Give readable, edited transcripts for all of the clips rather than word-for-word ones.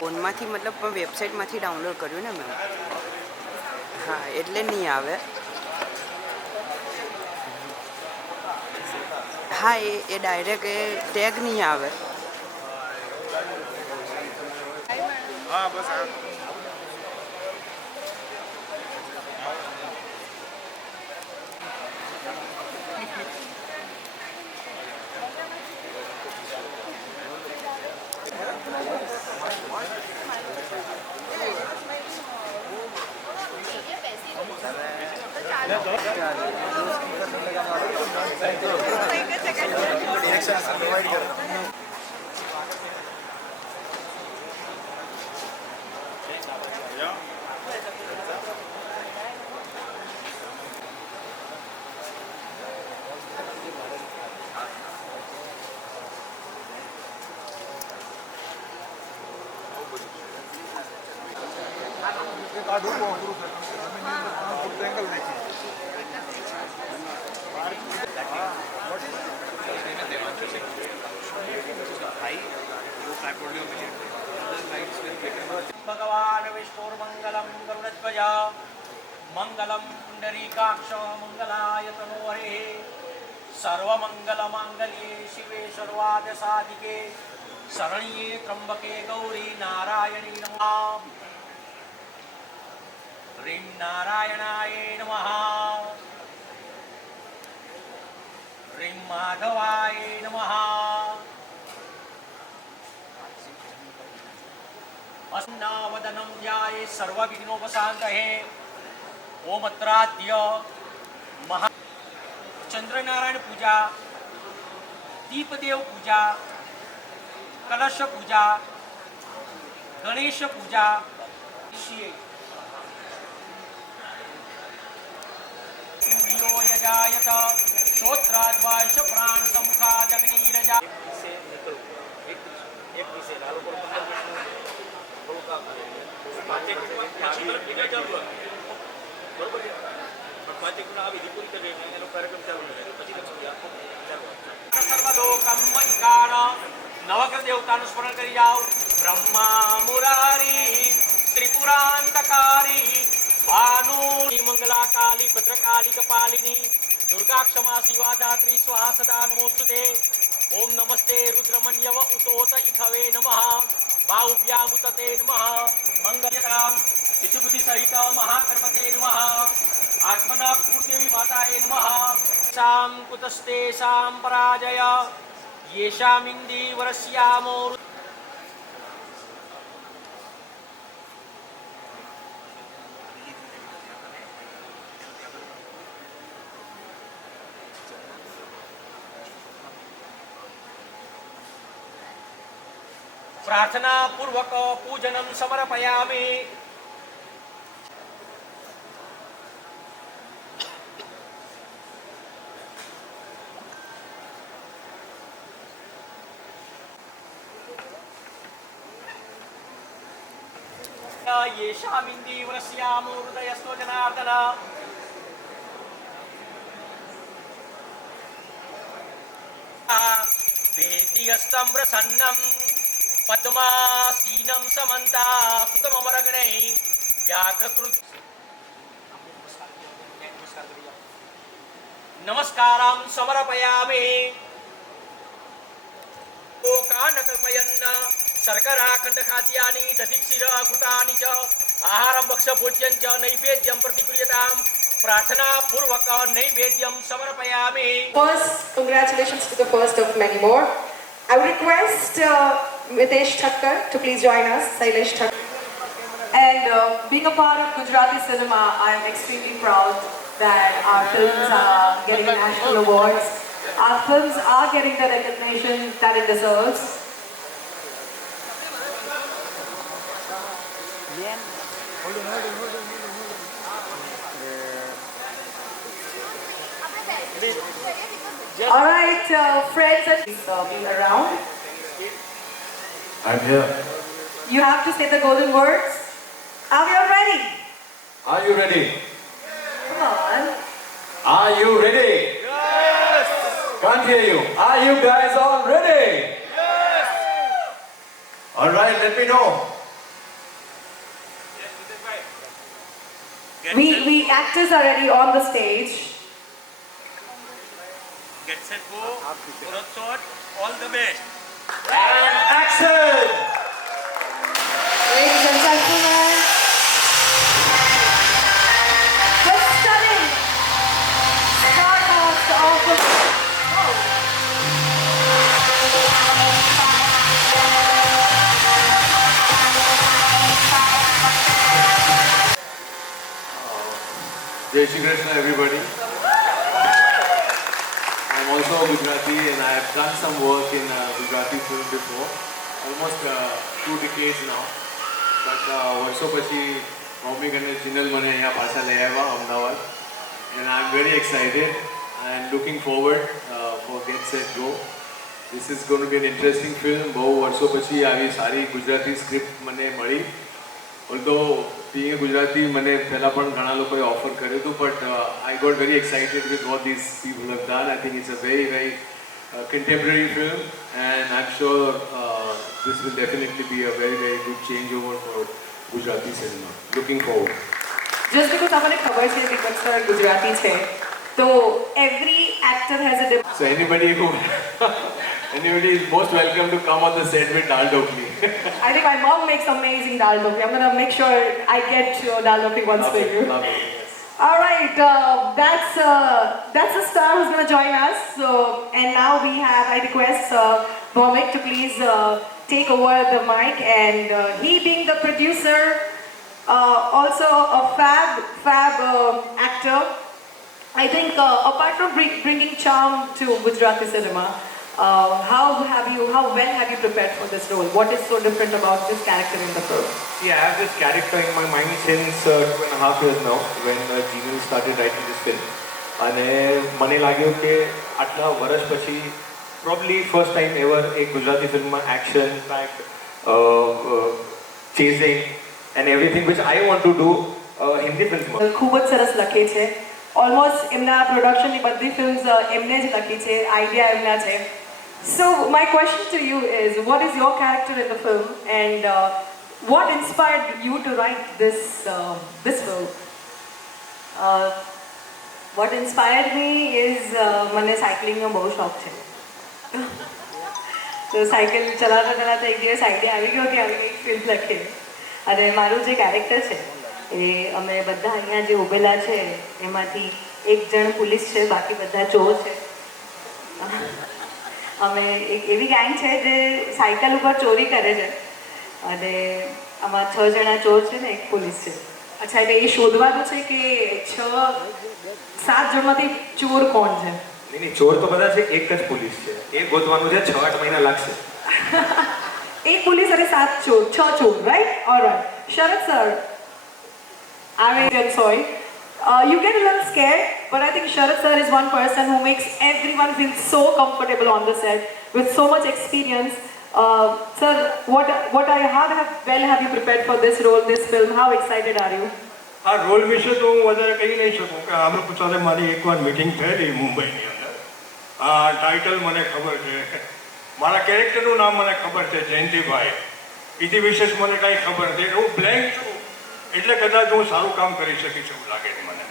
ફોનમાંથી મતલબ પણ વેબસાઇટમાંથી ડાઉનલોડ કર્યું ને મેમ. હા એટલે નહીં આવે. હા એ ડાયરેક્ટ એ ટેગ નહીં આવે. હા બસ આ भगवान विष्णुर्मंगलम गरुड़ध्वज मंगलम पुंडरीकाक्ष मंगलाय तनोहरे सर्वमंगल मांगल्ये शिवे सर्वाद साधिके शरण्ये त्र्यंबके गौरी नारायणी नमः ह्रीं नारायणाय नमः ह्रीं माधवाय नमः अस्नावदनं ध्याये सर्वविघ्नोपशान्तये ओम अत्राद्य महा चंद्रनारायण पूजा दीपदेव पूजा कलश पूजा गणेश पूजा सूर्यो यजायत श्रोत्राद्वायुष प्राण समुखादग्निरजा एक दिसे लालो पर 15 નવગ્રહ દેવતાનું સ્મરણ કરી જાઓ. બ્રહ્મા મુરારી ત્રિપુરાંતકારી ભાનુ મંગલાકાલી ભદ્રકાલી કપાલિની દુર્ગા ક્ષમા શિવા ધાત્રી સ્વાહા સદા નમોસ્તુતે. ઓમ નમસ્તે રુદ્રમન્યવ ઉતોત ઇથવે નમઃ બાહુભ્યામુતતે નમઃ મંગલયતામ સિદ્ધિબુદ્ધિ સહિત મહાગણપતે નમઃ આત્મના પૂર્દેવી માતાએ નમઃ. શામ કુતસ્તે શામ પરાજય યેશામિંદી વરસ્યામો. प्रार्थना पूर्वक पूजनम समर्पयामि. येषामिन्दी वरस्यामो हृदयस्थो जनार्दन. वेति हस्तं प्रसन्नं पद्मासीनं समन्ता सुतमवरगणैः व्याघ्रकृत. नमस्कारं समर्पयामि. लोकानकल्पयन् शर्कराखण्ड खाद्यानि दधिक्षीर घृतानि च आहारं भक्ष भोज्यं च नैवेद्यं प्रतिगृह्यतां. प्रार्थना पूर्वक नैवेद्यं समर्पयामि. First, congratulations to the first of many more. I would request Mitesh Thakkar to please join us. Sailesh Thakkar. And being a part of Gujarati cinema, I am extremely proud that our films are getting national awards. Our films are getting the recognition that it deserves. All right, friends, and being around. I'm here. You have to say the golden words. Are we all ready? Are you ready? Are you ready? Yes! Can't hear you. Are you guys all ready? Yes! All right, let me know. We actors are already on the stage. Get set, go. Shot, shot. All the best. And action! Ladies and gentlemen, the stunning star cast of Jai Shri Krishna, everybody. I'm also a Gujarati and I have done some work in Gujarati film before, almost 2 decades now. But વર્ષો પછી mummy અને ચિનલ મને અહીંયા પાછા લઈ આવ્યા Ahmedabad, and I'm very excited and looking forward for Get Set Go. This is going to be an interesting film. બહુ વર્ષો પછી આવી સારી ગુજરાતી સ્ક્રિપ્ટ મને મળી. Although being a Gujarati, મને પહેલા પણ ઘણા લોકોએ ઓફર કર્યું હતું, but I got very excited with what these people have done. I think it's a very, very contemporary film, and I'm sure this will definitely be a very, very good changeover for Gujarati cinema. Looking forward. just because આપણને ખબર છે કે sir Gujarati છે તો every actor has a different. So anybody is most welcome to come on the set with Dal Dokli. I think my mom makes amazing dal dokli. I'm gonna make sure I get dal dokli once for you. Love it, yes. All right, that's the star who's going to join us. So, and now we have, I request Bhomik to please take over the mic, and he being the producer, also a fab actor. I think apart from bringing charm to Gujarati cinema, how well have you prepared for this role? What is so different about this character in the film? Yeah, I have this character in my mind since 2.5 years now when Gino started writing this film. અને મને લાગ્યું કે આટલા વર્ષ પછી probably first time ever એક ગુજરાતી ફિલ્મમાં action packed chasing and everything which I want to do Hindi ફિલ્મમાં. ખૂબ જ સરસ લખે છે. ઓલમોસ્ટ એમના પ્રોડક્શનની બધી ફિલ્મ્સ એમને જ લખી છે, આઈડિયા એમના છે. So my question to you is, what is your character in the film, and what inspired you to write this film? What inspired me is મને સાયકલિંગનો બહુ શોખ છે. તો સાયકલ ચલાવતા ચલાવતા એક દિવસ આઈડિયા આવી ગયો કે આવી એક ફિલ્મ લખીએ. અને મારું જે કેરેક્ટર છે એ અમે બધા અહીંયા જે ઊભેલા છે એમાંથી એક જણ પોલીસ છે, બાકી બધા ચોર છે. અમે એક એવી ગેંગ છે જે સાયકલ ઉપર ચોરી કરે છે અને આમાં 6 જણા ચોર છે ને એક પોલીસ છે. અચ્છા, એટલે એ શોધવાનું છે કે 6-7 જણમાંથી ચોર કોણ છે. નહીં, ચોર તો બધા છે, એક જ પોલીસ છે, એ ગોતવાનું છે, 6-8 મહિના લાગશે. એક પોલીસ અને 7 ચોર, 6 ચોર, right? Alright. Sharad sir, I'm sorry. You get a little scared, but I think Sharad sir is one person who makes everyone feel so comfortable on the set with so much experience. Sir, how have you prepared for this role, this film? How excited are you? આ role વિશે તો હું વધારે કહી નહીં શકું કે અમૃત સાથે મારી એકવાર મિટિંગ થયેલી મુંબઈની અંદર. આ ટાઇટલ મને ખબર છે, મારા કેરેક્ટરનું નામ મને ખબર છે જયંતિભાઈ. એથી વિશેષ મને કાંઈ ખબર નથી. હું બ્લેન્ક છું, એટલે કદાચ હું સારું કામ કરી શકીશ એવું લાગે છે મને.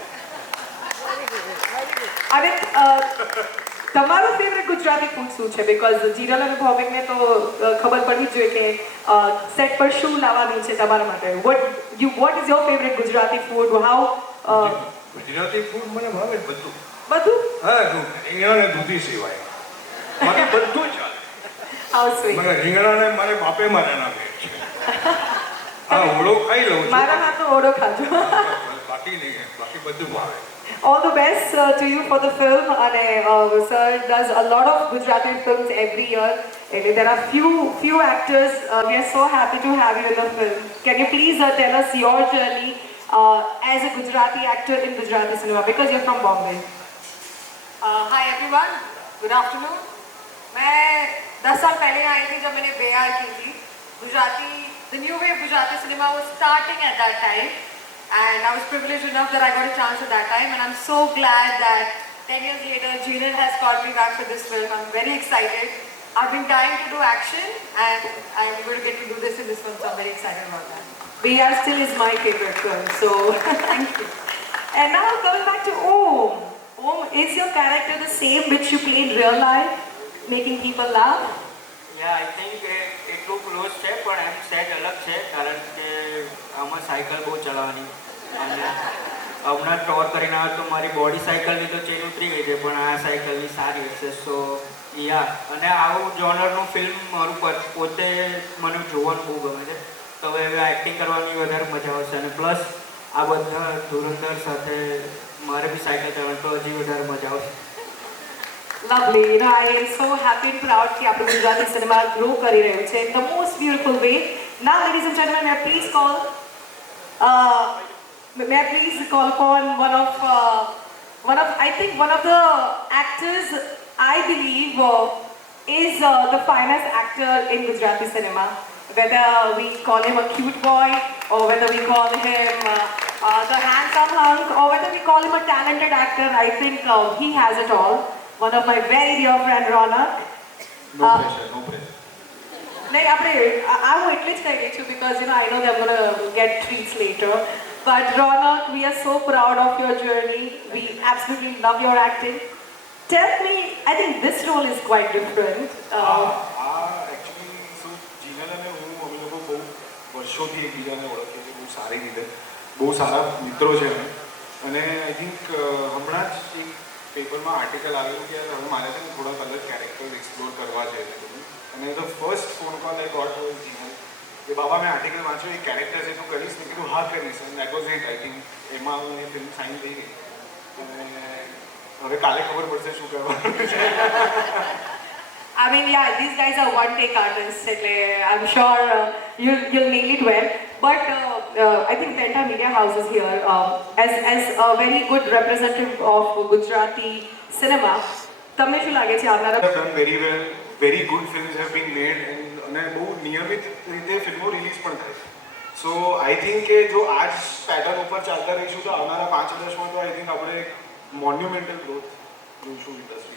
અને તમારું ફેવરેટ ગુજરાતી ફૂડ શું છે? બીકોઝ જીરલ અને ભૌમિકને તો ખબર પડવી જ જોઈએ કે સેટ પર શું લાવવાનું છે તમારા માટે. What is your favourite Gujarati food? Gujarati food મને ભાવે જ બધું. બધું? હા, રીંગણા ને દૂધી સિવાય બાકી બધું ચાલે. How sweet. મને રીંગણાને મારે બાપે મારાના ભેટ છે. હા, ઓળો ખાઈ લઉં છું, મારા હાથનો ઓળો ખાજો. બાકી નહીં, બાકી બધું ભાવે. All the best to you for the film. And sir does a lot of Gujarati films every year. There are few actors. We are so happy to have you in the film. Can you please tell us your journey as a Gujarati actor in Gujarati cinema, because you're from Bombay? Hi everyone. Good afternoon. मैं 10 साल पहले आई थी जब मैंने बेयार की थी. Gujarati, the new wave Gujarati cinema was starting at that time. And I was privileged enough that I got a chance at that time, and I'm so glad that 10 years later, Jeelan has called me back for this film. I'm very excited. I've been dying to do action and I'm going to get to do this in this film, so I'm very excited about that. BR still is my favorite film, so thank you. And now coming back to Om. Om, is your character the same which you play in real life, making people laugh? Yeah I think એટલું close છે પણ એમ set અલગ છે કારણ કે આમાં cycle બહુ ચલાવવાની અને હમણાં ટોર કરીને આવે તો મારી બોડી સાયકલની તો ચેન ઉતરી ગઈ છે પણ આ સાયકલની સારી હશે સો યા અને આવું જોનરનું ફિલ્મ મારું પોતે મને જોવાનું બહુ ગમે છે તો હવે એક્ટિંગ કરવાની વધારે મજા આવશે અને પ્લસ આ બધા ધુરંધર સાથે મારે બી સાયકલ ચલાવવાની તો હજી વધારે મજા આવશે. Lovely. You know, I am so happy and proud that our Gujarati cinema grow kari rahe છે in the most beautiful way. Now, ladies and gentlemen, may I please call upon one of the actors I believe is the finest actor in Gujarati cinema. Whether we call him a cute boy or whether we call him the handsome hunk or whether we call him a talented actor, I think he has it all. One of my very dear friend Ronak. No pressure, no pressure. I will at least tell you because you know I know they're gonna get treats later. But Ronak, we are so proud of your journey. We absolutely love your acting. Tell me, I think this role is quite different. Actually શું જીનલ અને હું અમે લોકો બહુ વર્ષોથી એકબીજાને ઓળખીએ છીએ બહુ સારી રીતે બહુ સારા મિત્રો છે અમે અને આઈ થિંક હમણાં જ એક પેપરમાં આર્ટિકલ આવેલું કે હવે મારે છે ને થોડાક અલગ કેરેક્ટર એક્સપ્લોર કરવા છે અને the first phone call I got was Jinal કે બાબા મેં આર્ટિકલ વાંચ્યો એક કેરેક્ટર છે તું કરીશ ને કીધું હા કરીશ અને that was it I think એમાં એ ફિલ્મ સાઇન થઈ ગઈ અને હવે કાલે ખબર પડશે શું કરવાનું છે. I mean, yeah, these guys are one-take artists. I'm sure you'll nail it well. But I think Penta Media House is here as a very good representative of Gujarati cinema. તમને શું લાગે છે આવનારા? Have done very well. Very good films have been made અને બહુ નિયમિત રીતે ફિલ્મો રિલીઝ પણ થાય. સો આઈ થિંક કે જો આ જ પેટર્ન ઉપર ચાલતા રહીશું તો આવનારા 5-10 તો આઈ થિંક આપણે મોન્યુમેન્ટલ ગ્રોથ જોઈશું industry.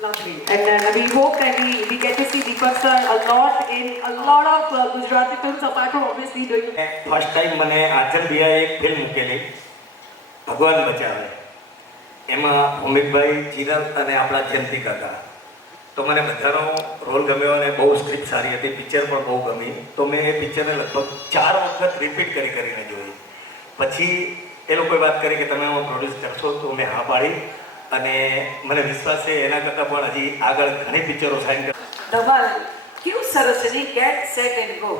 Lovely. And we hope that we get to see Deepak sir a lot in a lot of Gujarati films apart from obviously doing. First time મને આચલ ભૈયાએ એક ફિલ્મ મૂકેલી ભગવાન બચાવે એમાં અમિતભાઈ જીનલ અને આપણા જયંતિ કાકા તો મને બધાનો રોલ ગમ્યો અને બહુ સ્ક્રિપ્ટ સારી હતી પિક્ચર પણ બહુ ગમી તો મેં એ પિક્ચરને લગભગ 4 વખત રિપીટ કરીને જોઈ પછી એ લોકોએ વાત કરી કે તમે આમાં પ્રોડ્યુસ કરશો તો મેં હા પાડી અને મને વિશ્વાસ છે એના કરતાં પણ હજી આગળ ઘણી પિક્ચરો સાઇન કર. ધમાલ કેવું સરસ છે ગેટ સેટ એન્ડ ગો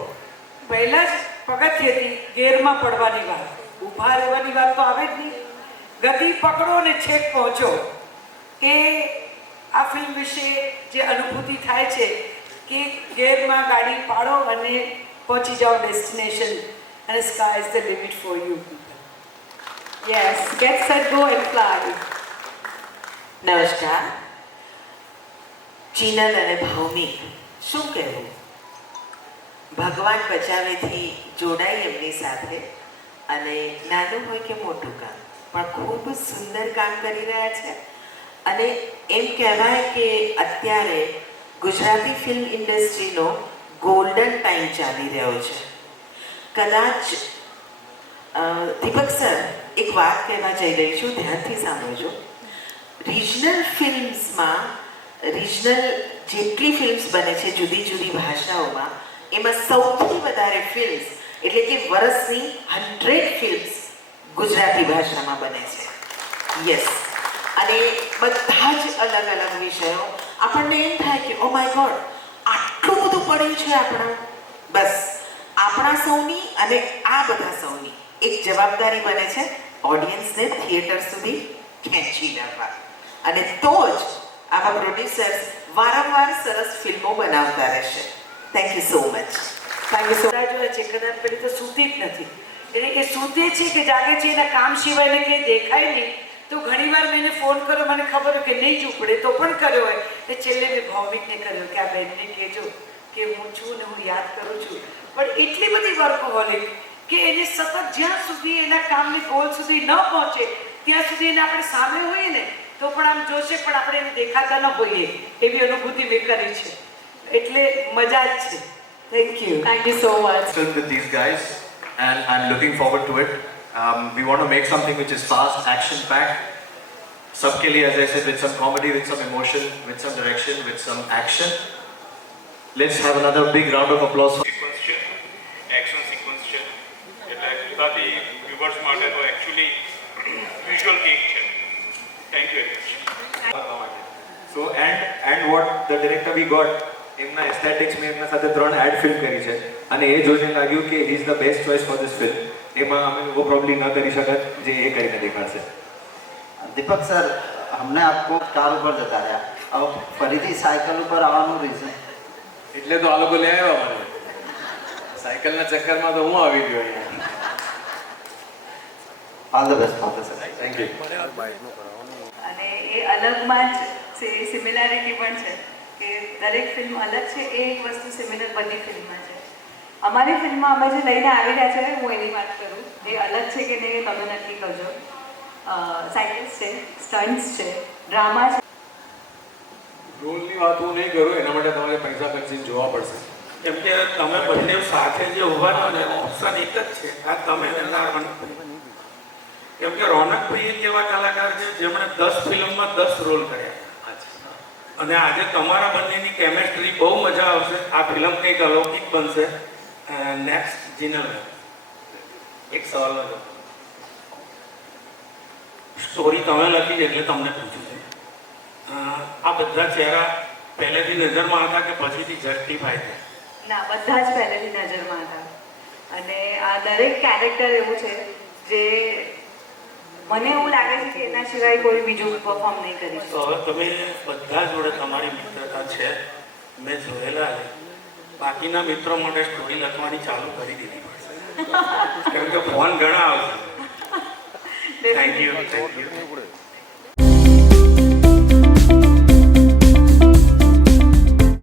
પહેલા જ પગથિયેથી ગેરમાં પડવાની વાત ઊભા રહેવાની વાત તો આવે જ નહીં ગતિ પકડો ને છેક પહોંચો એ આ ફિલ્મ વિશે જે અનુભૂતિ થાય છે કે ગેરમાં ગાડી પાડો અને પહોંચી જાઓ ડેસ્ટિનેશન અને sky is the limit for you. Yes, get set, go and fly. નમસ્કાર ચીનલ અને ભૌમિક શું કહેવું ભગવાન બચાવેથી જોડાઈ એમની સાથે અને નાનું હોય કે મોટું કામ પણ ખૂબ સુંદર કામ કરી રહ્યા છે અને એમ કહેવાય કે અત્યારે ગુજરાતી ફિલ્મ ઇન્ડસ્ટ્રીનો ગોલ્ડન ટાઈમ ચાલી રહ્યો છે. કદાચ દીપક સર એક વાત કહેવા જઈ રહી છું ધ્યાનથી સાંભળજો. રિજનલ ફિલ્મ્સમાં રિજનલ જેટલી ફિલ્મ્સ બને છે જુદી જુદી ભાષાઓમાં એમાં સૌથી વધારે ફિલ્મ્સ એટલે કે વર્ષની 100 ફિલ્મ્સ ગુજરાતી ભાષામાં બને છે. યસ અને બધા જ અલગ અલગ વિષયો આપણને એમ થાય કે ઓ માય ગોડ આટલું બધું પડ્યું છે આપણા બસ આપણા સૌની અને આ બધા સૌની એક જવાબદારી બને છે ઓડિયન્સને થિયેટર સુધી ખેંચી લાવવા અને તો જ આવા પ્રોડ્યુસર્સ વારંવાર સરસ ફિલ્મો બનાવતા રહેશે. Thank you so much. Thank you so much. છે કદાચ પેલી તો સૂતી જ નથી એટલે એ સૂતે છે કે જાગે છે એના કામ સિવાયને કંઈ દેખાય નહીં તો ઘણીવાર મેં એને ફોન કર્યો મને ખબર હોય કે નહીં જ ઉપડે તો પણ કર્યો હોય ને છેલ્લે મેં ભૌમિકને કર્યો કે આ બહેનને કહેજો કે હું છું ને હું યાદ કરું છું પણ એટલી બધી વર્કહોલિક કે એને સતત જ્યાં સુધી એના કામની ગોલ સુધી ન પહોંચે ત્યાં સુધી એને આપણે સામે હોઈએ ને તો પણ આમ જોશે પણ આપણે એને દેખાતા ન હોઈએ એવી અનુભૂતિ મેં કરી છે એટલે મજા જ છે. Thank you. Thank you so much. Film with these guys, and I'm looking forward to it. We want to make something which is fast, action-packed. Sabke liye, as I said, with some comedy, with some emotion, with some direction, with some action. Let's have another big round of applause. Sequence છે, action sequence છે, એટલે Gujarati viewers માટે તો actually visual cake છે. Thank you very much. So and what the director we got, એમના એસ્થેટિક્સ મેં એમના સાથે 3 એડ ફિલ્મ કરી છે અને એ જોઈને લાગ્યું કે he is the best choice for this film. એમાં અમે લોકો પ્રોબ્લી ન કરી શકત જે એ કરીને દેખાડશે. दीपक सर, हमने आपको कार ऊपर जताया, अब फरीदी साइकिल ऊपर આવવાનું રીઝન એટલે તો આ લોકો લઈ આવ્યા મને. સાયકલના ચક્કરમાં તો હું આવી ગયો અહીંયા. All the best for sir. Thank you. અને એ અલગમાં જ સિમિલારિટી પણ છે કે દરેક ફિલ્મ અલગ છે, એ એક વસ્તુ સિમિલર બધી ફિલ્મમાં છે. અમારી ફિલ્મમાં અમે જે લઈને આવી રહ્યા છે હું એની વાત કરું, એ અલગ છે કે નહીં એ તમે નક્કી કરજો. સાયકલ્સ છે, સ્ટન્ટ્સ છે, ડ્રામા છે. રોલની વાત હું નહીં કરું, એના માટે તમારે પૈસા ખર્ચીને જોવા પડશે. કેમ કે તમે બંને સાથે જે ઉભા છો ને ઓપ્શન એક જ છે, આ તમે ને રોનકભાઈ. કેમ કે રોનકભાઈ એક એવા કલાકાર છે જેમણે 10 ફિલ્મમાં 10 રોલ કર્યા અને આજે તમારા બંનેની કેમેસ્ટ્રી બહુ મજા આવશે. આ ફિલ્મ કંઈક અલૌકિક બનશે. નેક્સ્ટ જીનલ, એક સવાલ હતો. સ્ટોરી તમે લખી છે એટલે તમને પૂછ્યું છે, આ બધા ચહેરા પહેલેથી નજરમાં હતા કે પછીથી જસ્ટિફાય થયા? ના, બધા જ પહેલેથી નજરમાં હતા અને આ દરેક કેરેક્ટર એવું છે જે મને એવું લાગે છે કે એના સિવાય કોઈ બીજું પરફોર્મ નહીં કરી શકે. તો હવે તમે બધા જોડે તમારી મિત્રતા છે, મેં જોયેલા છે. બાકીના મિત્રો માટે સ્ટોરી લખવાની ચાલુ કરી દીધી પડશે કેમ કે ફોન ઘણા આવશે. Thank you.